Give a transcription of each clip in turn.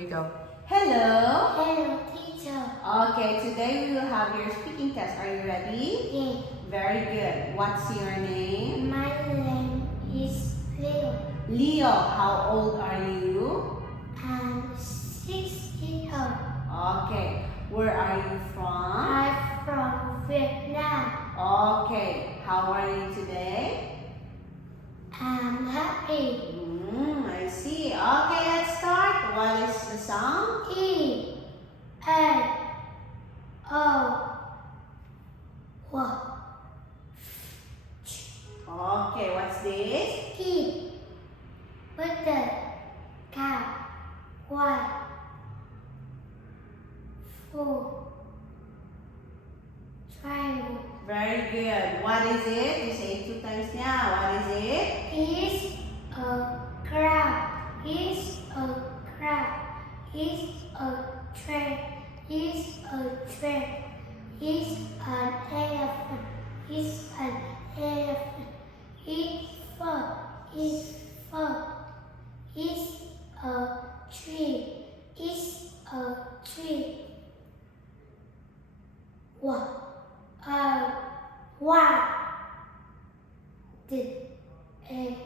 Here you go. Hello. Hello, teacher. Okay, today we will have your speaking test. Are you ready? Yes. Very good. What's your name? My name is Leo. Leo. How old are you? I'm 6 years old. Okay. Where are you from? I'm from Vietnam. Okay. How are you today? I'm happy. I see. Okay, let's start. What is the sound? E A O W Okay, what's this? Kid. Butter. Cow. White. Full. Triangle. Very good. What is it? You say it 2 times now. What is it? Is a crab. Is a crab. Is a train. Is a train. Is an elephant. Is an elephant. Is fur. Is fur. Is a tree. Is a tree. What? Why did a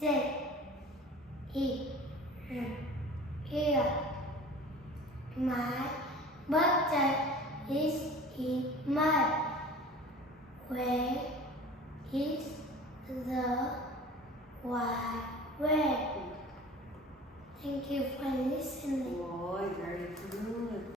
day here? My birthday is in May. Where is the way? Thank you for listening. Oh, very good.